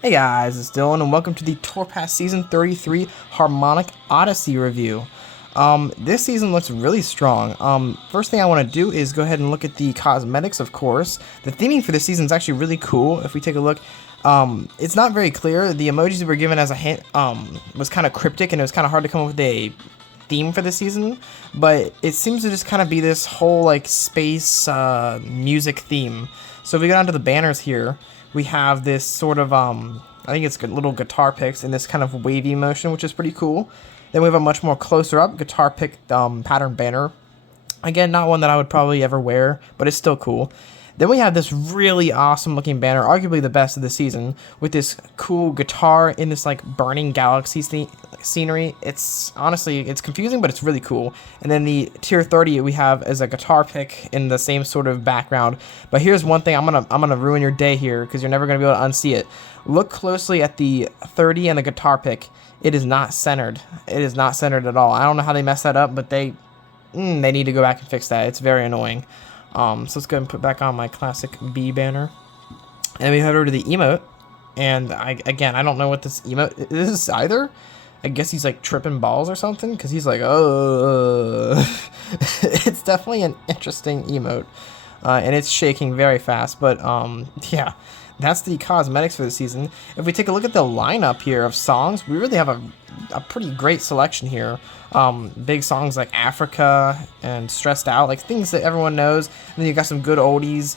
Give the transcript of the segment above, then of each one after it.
Hey guys, it's Dylan, and welcome to the Tour Pass Season 33 Harmonic Odyssey review. This season looks really strong. First thing I want to do is go ahead and look at the cosmetics, of course. The theming for this season is actually really cool. If we take a look, it's not very clear. The emojis we were given as a hint was kind of cryptic, and it was kind of hard to come up with a theme for the season, but it seems to just kind of be this whole like space music theme. So if we go down to the banners here, we have this sort of I think it's little guitar picks in this kind of wavy motion, which is pretty cool. Then we have a much more closer up guitar pick pattern banner. Again, not one that I would probably ever wear, but it's still cool. Then we have this really awesome looking banner, arguably the best of the season, with this cool guitar in this like burning galaxy scenery. It's honestly, it's confusing, but it's really cool. And then the tier 30 we have is a guitar pick in the same sort of background. But here's one thing, I'm gonna ruin your day here because you're never gonna be able to unsee it. Look closely at the 30 and the guitar pick. It is not centered. It is not centered at all. I don't know how they messed that up, but they need to go back and fix that. It's very annoying. So let's go and put back on my classic B banner. And we head over to the emote. And I don't know what this emote is either. I guess he's like tripping balls or something, because he's like, oh. It's definitely an interesting emote. And it's shaking very fast. But yeah, that's the cosmetics for the season. If we take a look at the lineup here of songs, we really have a pretty great selection here. Big songs like Africa and Stressed Out, like things that everyone knows. And then you got some good oldies.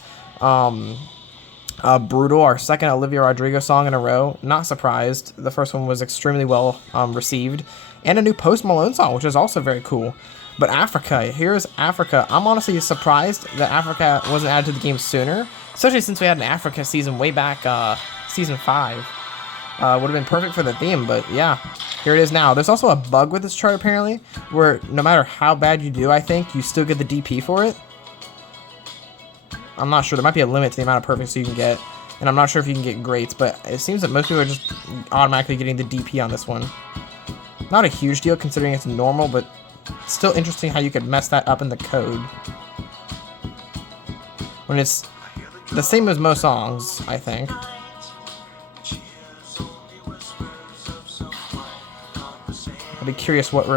Brutal, our second Olivia Rodrigo song in a row. Not surprised. The first one was extremely well received. And a new Post Malone song, which is also very cool. But Africa, here's Africa. I'm honestly surprised that Africa wasn't added to the game sooner, especially since we had an Africa season way back, season 5. Would have been perfect for the theme, but yeah, here it is now. There's also a bug with this chart apparently, where no matter how bad you do, I think, you still get the DP for it. I'm not sure. There might be a limit to the amount of perfects you can get, and I'm not sure if you can get greats, but it seems that most people are just automatically getting the DP on this one. Not a huge deal considering it's normal, but still interesting how you could mess that up in the code. When it's the same as most songs, I think. I'd be curious what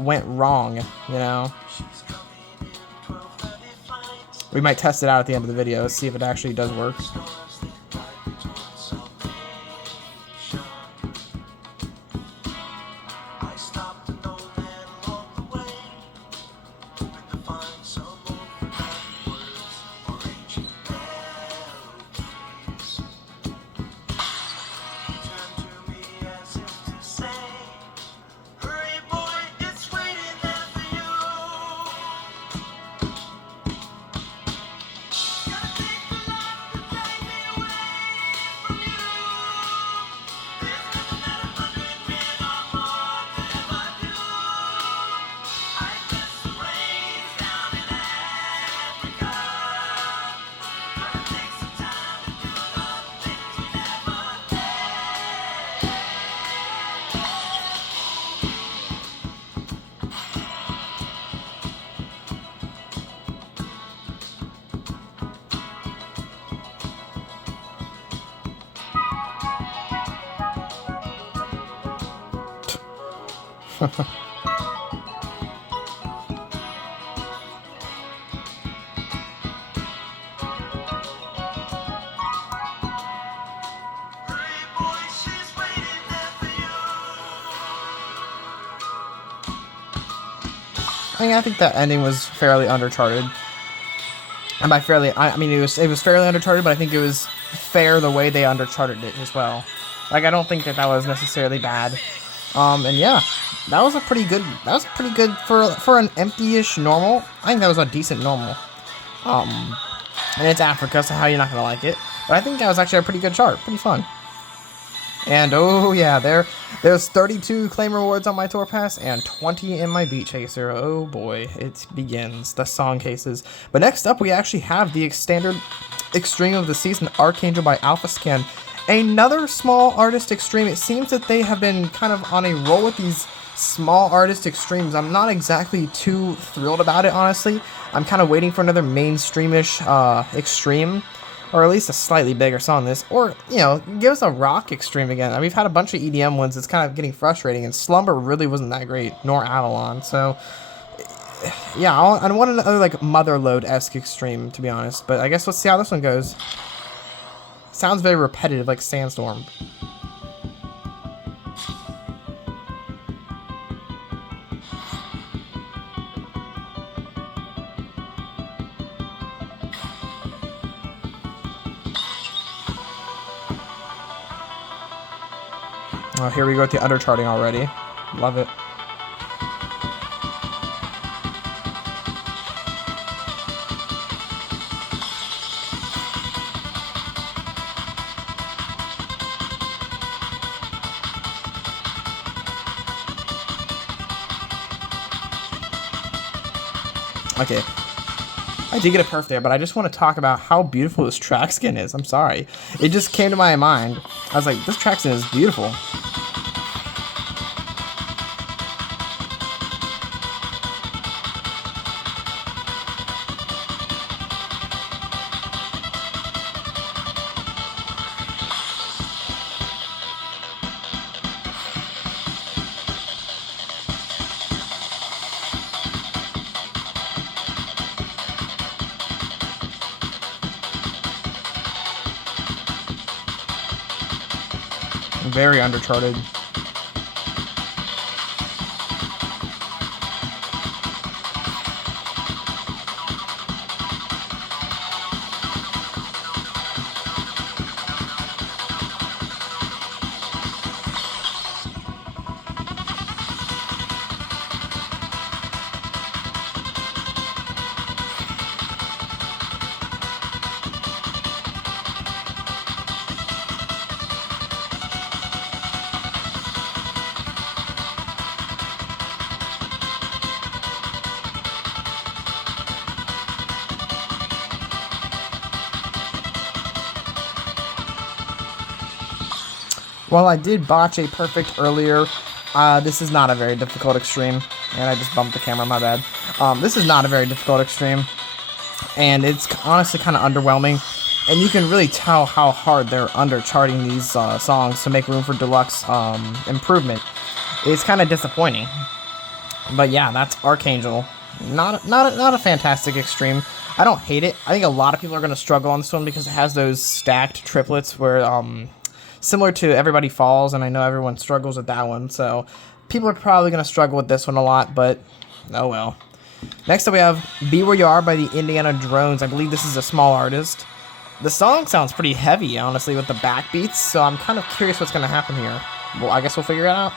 went wrong, you know? We might test it out at the end of the video, see if it actually does work. I think that ending was fairly undercharted. And by fairly, I mean it was fairly undercharted, but I think it was fair the way they undercharted it as well. Like, I don't think that was necessarily bad. And yeah, that was pretty good for an empty-ish normal. I think that was a decent normal. And it's Africa, so how are you not gonna like it? But I think that was actually a pretty good chart, pretty fun. And oh yeah, there's 32 claim rewards on my tour pass and 20 in my beat chaser. Oh boy, it begins, the song cases. But next up, we actually have the standard extreme of the season, Archangel by Alpha Scan. Another small artist extreme. It seems that they have been kind of on a roll with these small artist extremes. I'm not exactly too thrilled about it, honestly. I'm kind of waiting for another mainstreamish extreme. or at least a slightly bigger song than this, or, you know, give us a rock extreme again. I mean, we've had a bunch of EDM ones. It's kind of getting frustrating, and Slumber really wasn't that great, nor Avalon. So, yeah, I want another, like, Motherload-esque extreme, to be honest. But I guess let's see how this one goes. Sounds very repetitive, like Sandstorm. Oh, here we go with the undercharting already. Love it. Okay, I did get a perf there, but I just want to talk about how beautiful this track skin is. I'm sorry. It just came to my mind. I was like, this track skin is beautiful. Very undercharted. While I did botch a perfect earlier, this is not a very difficult extreme. And I just bumped the camera, my bad. This is not a very difficult extreme. And it's honestly kind of underwhelming. And you can really tell how hard they're undercharting these songs to make room for deluxe improvement. It's kind of disappointing. But yeah, that's Archangel. Not a fantastic extreme. I don't hate it. I think a lot of people are going to struggle on this one because it has those stacked triplets where similar to Everybody Falls, and I know everyone struggles with that one, so people are probably going to struggle with this one a lot, but oh well. Next up we have Be Where You Are by the Indiana Drones. I believe this is a small artist. The song sounds pretty heavy, honestly, with the backbeats, so I'm kind of curious what's going to happen here. Well, I guess we'll figure it out.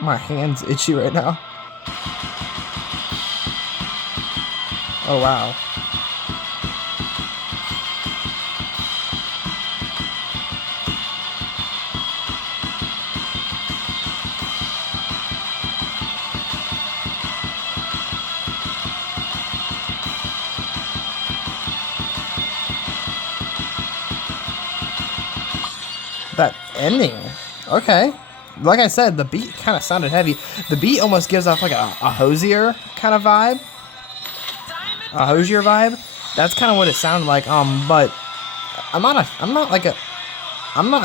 My hand's itchy right now. Oh wow. That ending. Okay. like I said, the beat kind of sounded heavy. The beat almost gives off like a hosier kind of vibe. A hosier vibe. That's kind of what it sounded like. But I'm not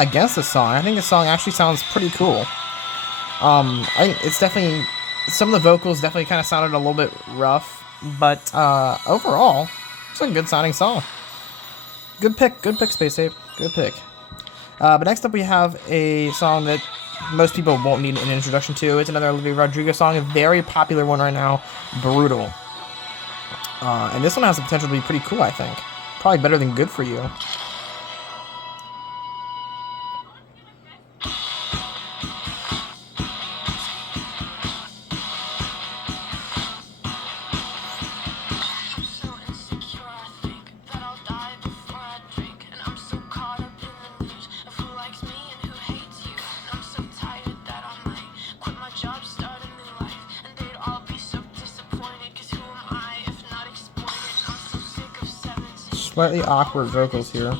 against the song. I think the song actually sounds pretty cool. I think it's definitely, some of the vocals definitely kind of sounded a little bit rough, but overall, it's a good sounding song. Good pick, Space Ape. Good pick. But next up we have a song that most people won't need an introduction to. It's another Olivia Rodrigo song, a very popular one right now, Brutal. And this one has the potential to be pretty cool, I think. Probably better than Good For You. Slightly awkward vocals here.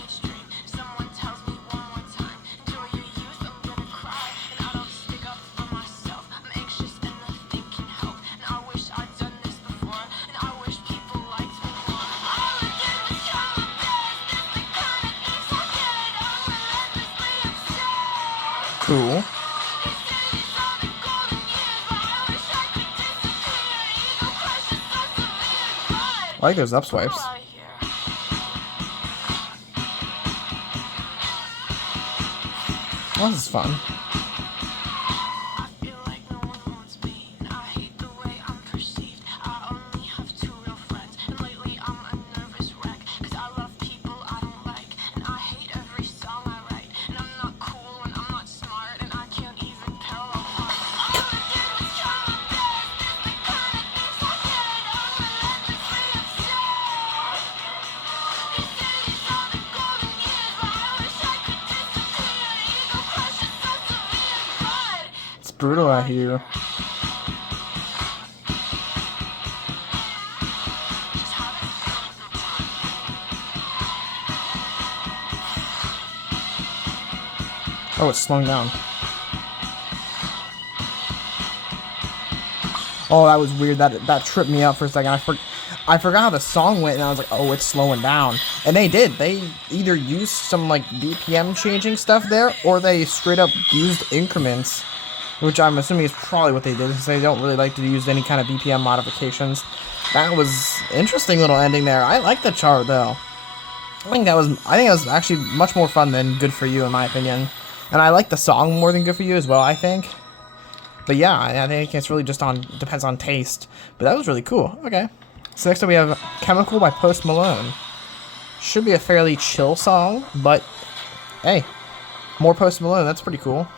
Cool. I like those up swipes. Oh, this is fun. Brutal out here. Oh, it's slowing down. Oh, that was weird. That tripped me up for a second. I forgot how the song went, and I was like, oh, it's slowing down. And they did. They either used some like BPM changing stuff there, or they straight up used increments. Which I'm assuming is probably what they did, because they don't really like to use any kind of BPM modifications. That was interesting little ending there. I like the chart though. I think that was actually much more fun than Good For You in my opinion. And I like the song more than Good For You as well, I think. But yeah, I think it's really just depends on taste. But that was really cool. Okay. So next up we have Chemical by Post Malone. Should be a fairly chill song, but hey, more Post Malone, that's pretty cool.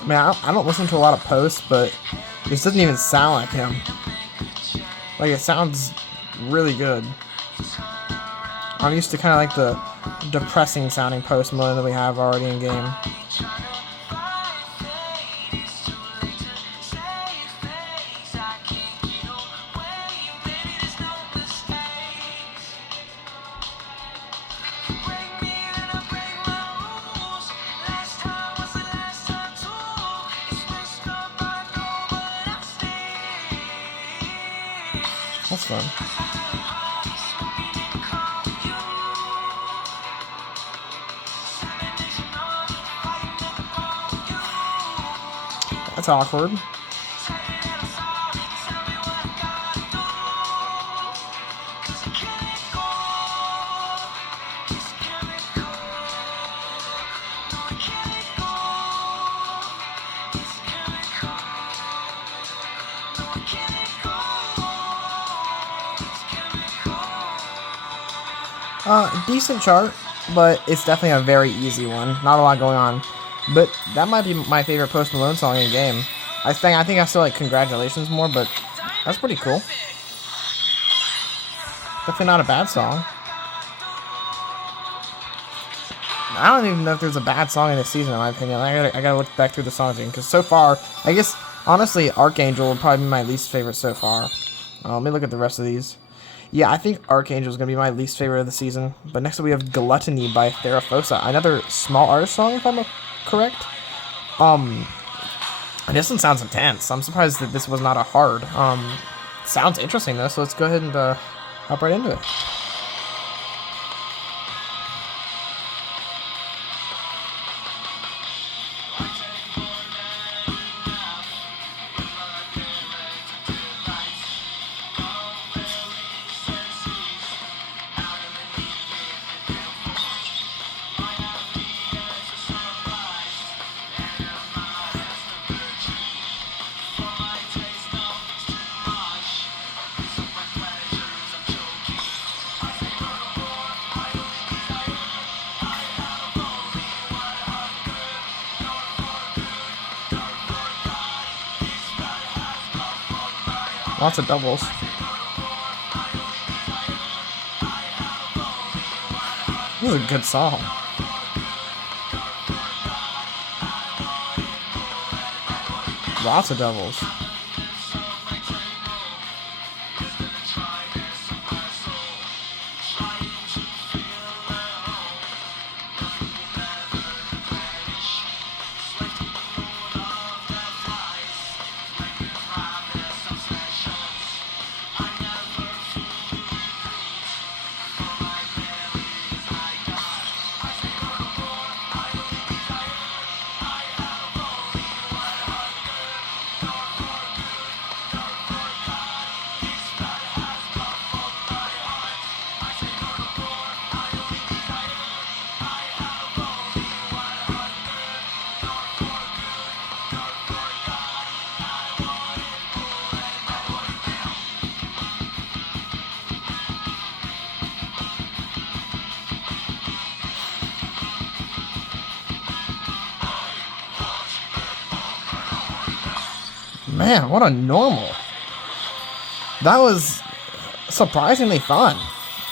I mean, I don't listen to a lot of Post, but this doesn't even sound like him. Like, it sounds really good. I'm used to kind of like the depressing sounding Post Malone that we have already in game. That's fun. That's awkward. Decent chart, but it's definitely a very easy one. Not a lot going on. But that might be my favorite Post Malone song in the game. I think I still like Congratulations more, but that's pretty cool. Definitely not a bad song. I don't even know if there's a bad song in this season, in my opinion. I gotta look back through the songs again, because so far, I guess, honestly, Archangel would probably be my least favorite so far. Let me look at the rest of these. Yeah, I think Archangel is going to be my least favorite of the season. But next up we have Gluttony by Therafosa. Another small artist song, if I'm correct. This one sounds intense. I'm surprised that this was not a hard. Sounds interesting though, so let's go ahead and hop right into it. Lots of doubles. This is a good song. Lots of doubles. Man, what a normal. That was surprisingly fun.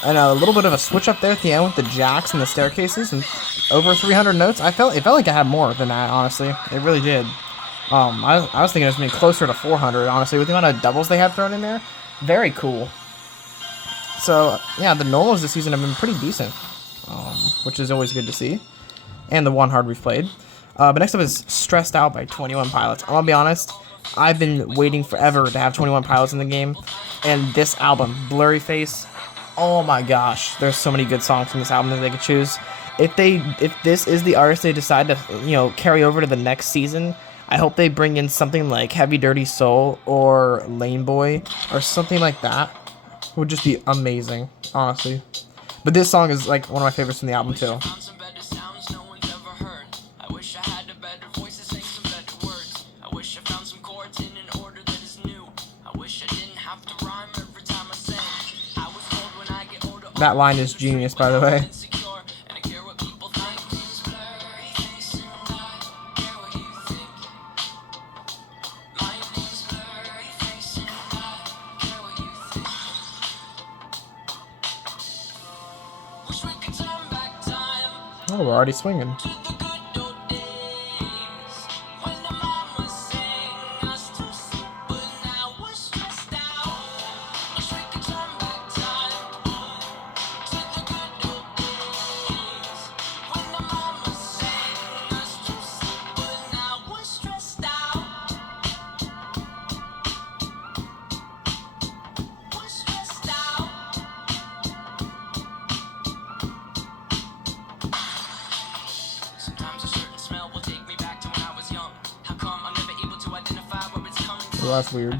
And a little bit of a switch up there at the end with the jacks and the staircases and over 300 notes. It felt like I had more than that, honestly. It really did. I was thinking it was going to be closer to 400, honestly, with the amount of doubles they had thrown in there. Very cool. So, yeah, the normals this season have been pretty decent, which is always good to see. And the one hard we've played. But next up is Stressed Out by 21 Pilots. I'm going to be honest. I've been waiting forever to have 21 Pilots in the game, and this album, Blurry Face, oh my gosh, there's so many good songs from this album that they could choose. If this is the artist they decide to, carry over to the next season, I hope they bring in something like Heavy Dirty Soul or Lane Boy or something like that. It would just be amazing, honestly. But this song is like one of my favorites from the album too. That line is genius, by the way. Oh, we're already swinging. Well, that's weird.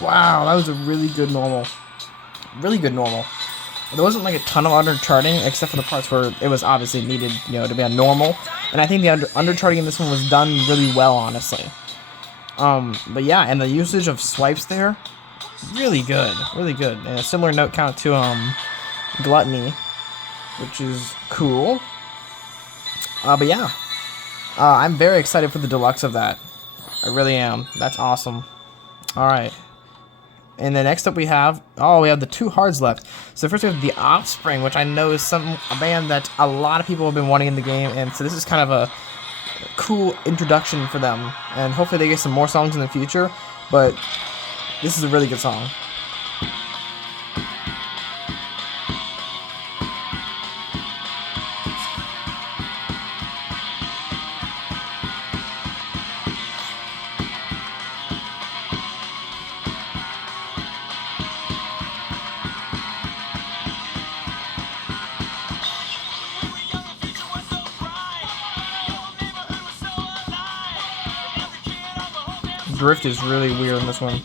Wow, that was a really good normal. Really good normal. There wasn't like a ton of undercharting, except for the parts where it was obviously needed, you know, to be on normal. And I think the undercharting in this one was done really well, honestly. But yeah, and the usage of swipes there, really good, really good. And a similar note count to Gluttony, which is cool. But yeah, I'm very excited for the deluxe of that. I really am. That's awesome. All right. And then next up we have the two hards left. So first we have the Offspring, which I know is a band that a lot of people have been wanting in the game, and so this is kind of a cool introduction for them. And hopefully they get some more songs in the future, but this is a really good song. Drift is really weird in this one.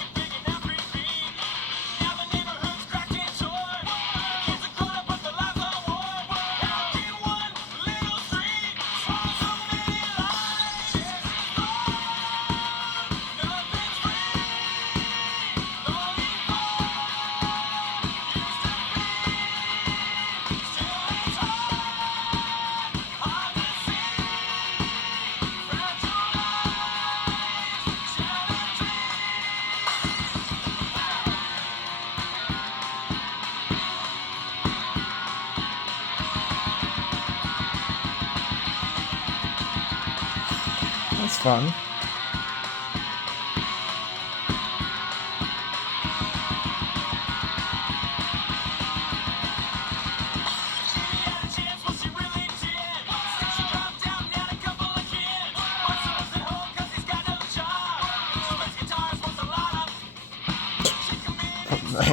That's fun.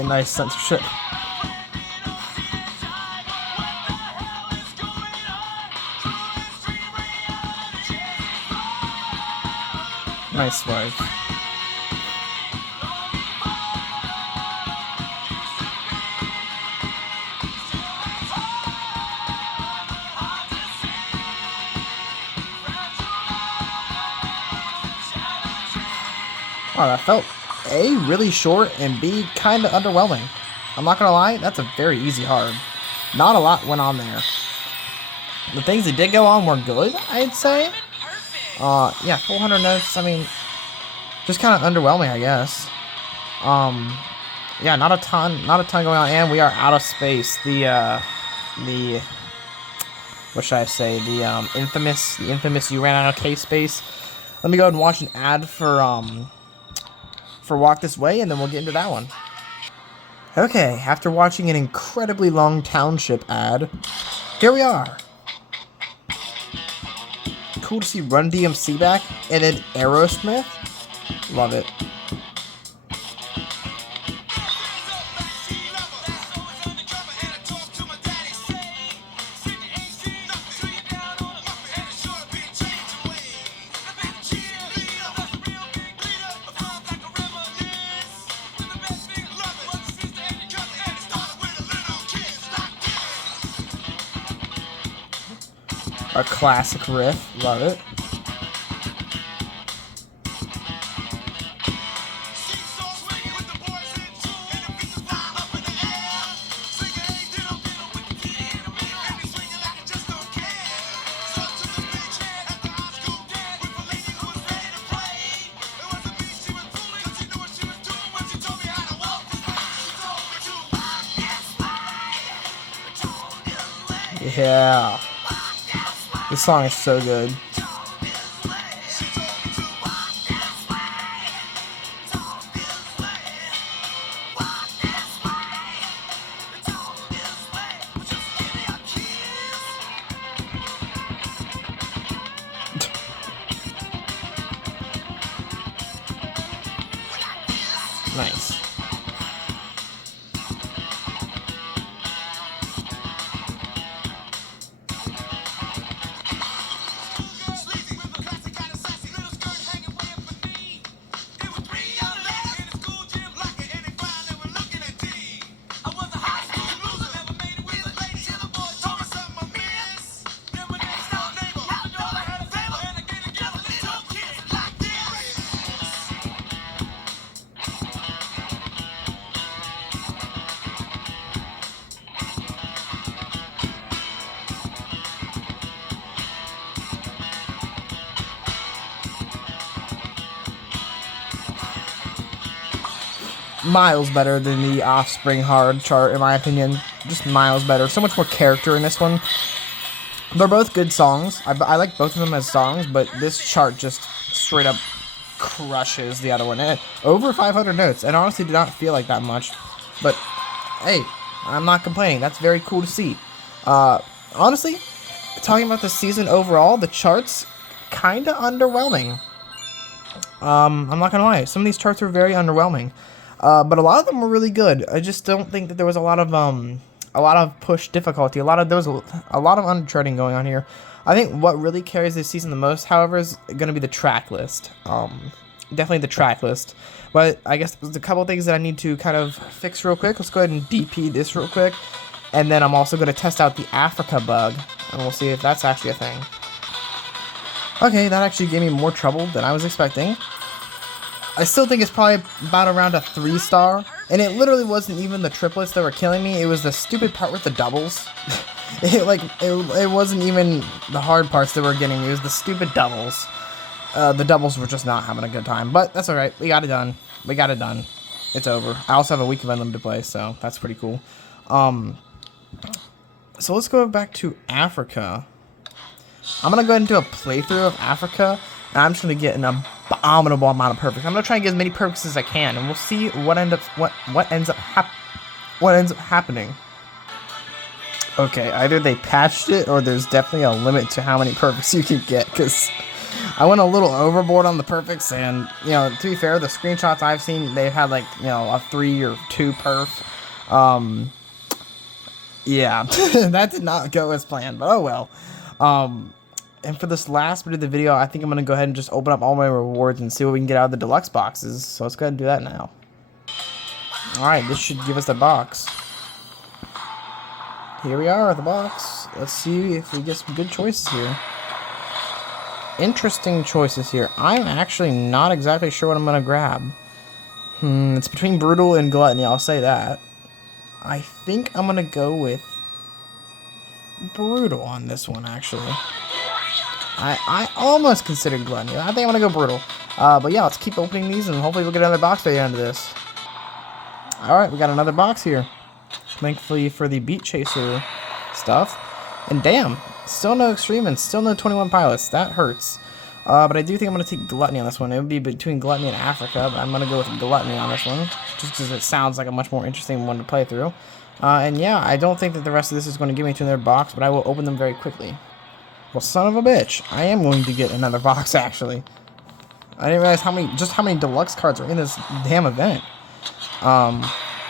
Nice censorship. Nice wife. Wow, that felt A, really short, and B, kind of underwhelming. I'm not gonna lie, that's a very easy hard. Not a lot went on there. The things that did go on were good, I'd say. Yeah, 400 notes, I mean, just kind of underwhelming, I guess. Yeah, not a ton going on, and we are out of space. What should I say? The infamous you ran out of case space. Let me go ahead and watch an ad for Walk This Way, and then we'll get into that one. Okay, after watching an incredibly long township ad, here we are. Cool to see Run DMC back, and then Aerosmith. Love it. A classic riff, love it. Yeah. This song is so good. Nice. Miles better than the Offspring hard chart, in my opinion. Just miles better. So much more character in this one. They're both good songs. I like both of them as songs, but this chart just straight up crushes the other one. Over 500 notes. And honestly did not feel like that much. But, hey, I'm not complaining. That's very cool to see. Honestly, talking about the season overall, the charts, kind of underwhelming. I'm not gonna lie. Some of these charts were very underwhelming. But a lot of them were really good. I just don't think that there was a lot of push difficulty. There was a lot of undercharting going on here. I think what really carries this season the most, however, is going to be the track list. Definitely the track list. But I guess there's a couple things that I need to kind of fix real quick. Let's go ahead and DP this real quick. And then I'm also going to test out the Africa bug. And we'll see if that's actually a thing. Okay, that actually gave me more trouble than I was expecting. I still think it's probably about around a 3-star, and it literally wasn't even the triplets that were killing me. It was the stupid part with the doubles. it wasn't even the hard parts that were getting me. It was the stupid doubles. The doubles were just not having a good time, but that's all right. We got it done. We got it done. It's over. I also have a week of unlimited play, so that's pretty cool. So let's go back to Africa. I'm gonna go ahead and do a playthrough of Africa, and I'm just gonna get an abominable amount of perfects. I'm gonna try and get as many perfects as I can, and we'll see what ends up happening. Okay, either they patched it, or there's definitely a limit to how many perfects you can get. Because I went a little overboard on the perfects, and to be fair, the screenshots I've seen, they've had like a 3 or 2 perf. Yeah, that did not go as planned, but oh well. And for this last bit of the video, I think I'm going to go ahead and just open up all my rewards and see what we can get out of the deluxe boxes. So let's go ahead and do that now. Alright, this should give us the box. Here we are at the box. Let's see if we get some good choices here. Interesting choices here. I'm actually not exactly sure what I'm going to grab. It's between Brutal and Gluttony, I'll say that. I think I'm going to go with Brutal on this one, actually. I almost considered Gluttony. I think I'm going to go Brutal. But yeah, let's keep opening these, and hopefully we'll get another box by the end of this. Alright, we got another box here. Thankfully for the Beat Chaser stuff. And damn, still no Extreme and still no 21 Pilots. That hurts. But I do think I'm going to take Gluttony on this one. It would be between Gluttony and Africa, but I'm going to go with Gluttony on this one. Just because it sounds like a much more interesting one to play through. And yeah, I don't think that the rest of this is going to give me to another box, but I will open them very quickly. Well, son of a bitch. I am going to get another box, actually. I didn't realize how many deluxe cards are in this damn event.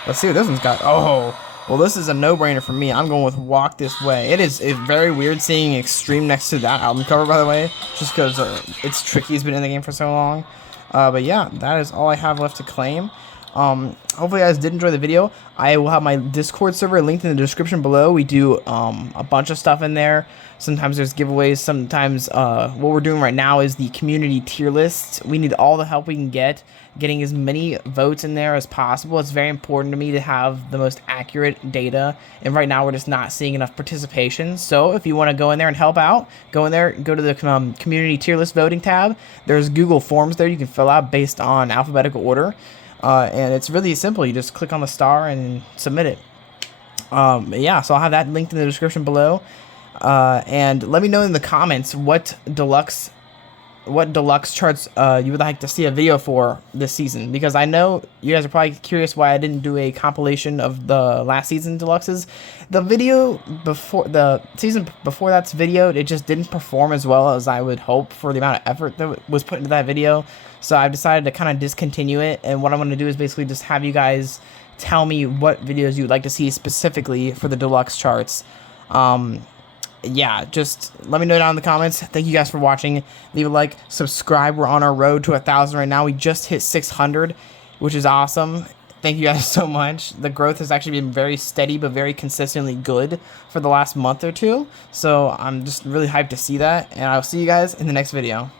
Let's see what this one's got. Oh, well, this is a no-brainer for me. I'm going with Walk This Way. It's very weird seeing Extreme next to that album cover, by the way, just because it's tricky. It's been in the game for so long. But yeah, that is all I have left to claim. Hopefully you guys did enjoy the video. I will have my Discord server linked in the description below. We do a bunch of stuff in there. Sometimes there's giveaways. Sometimes what we're doing right now is the community tier list. We need all the help we can get, getting as many votes in there as possible. It's very important to me to have the most accurate data, and right now we're just not seeing enough participation. So if you want to go in there and help out, go in there, go to the community tier list voting tab. There's Google Forms there you can fill out based on alphabetical order. And it's really simple. You just click on the star and submit it. Yeah, so I'll have that linked in the description below. And let me know in the comments what deluxe charts you would like to see a video for this season, because I know you guys are probably curious why I didn't do a compilation of the last season deluxes. The video before the season before that's videoed, it just didn't perform as well as I would hope for the amount of effort that was put into that video. So I've decided to kind of discontinue it, and what I'm going to do is basically just have you guys tell me what videos you would like to see specifically for the deluxe charts. Yeah, just let me know down in the comments. Thank you guys for watching. Leave a like, subscribe. We're on our road to 1,000 right now. We just hit 600, which is awesome. Thank you guys so much. The growth has actually been very steady but very consistently good for the last month or two. So I'm just really hyped to see that, and I'll see you guys in the next video.